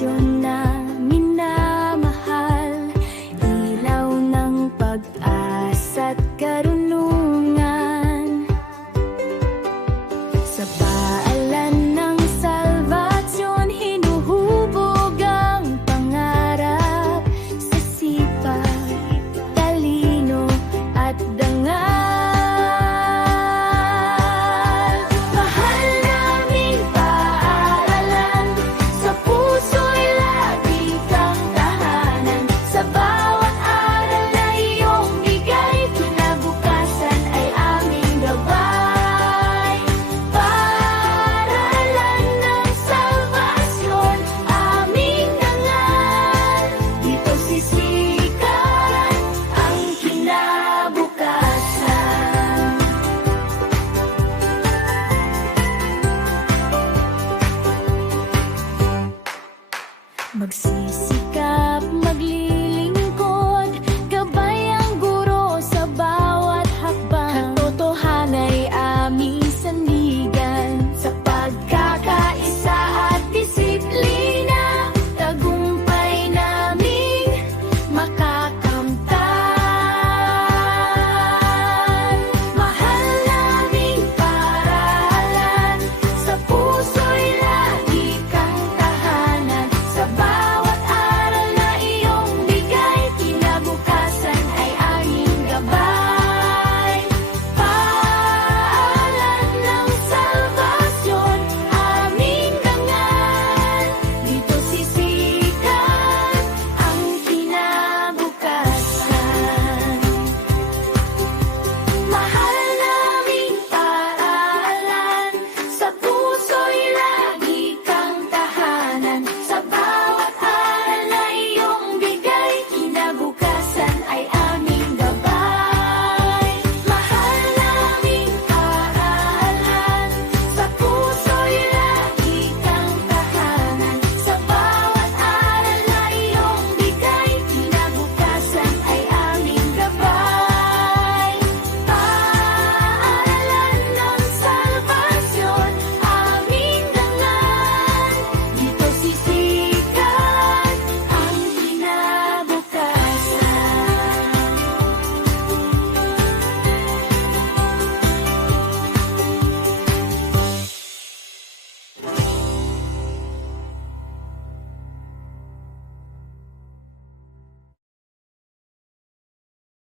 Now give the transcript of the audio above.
nasyon na minamahal, ilaw ng pag-asa't karunungan. Sa paalan ng salvasyon, hinuhubog ang pangarap sa sipag, talino at dangal. Mahal naming paaralan, sa puso'y lagi kang tahanan. Sa bawat aral na iyong bigay, kinabukasan ay aming gabay. Paaralan ng salvasyon, aming nangan. Dito sisikat ang kinabukasan. Magsisi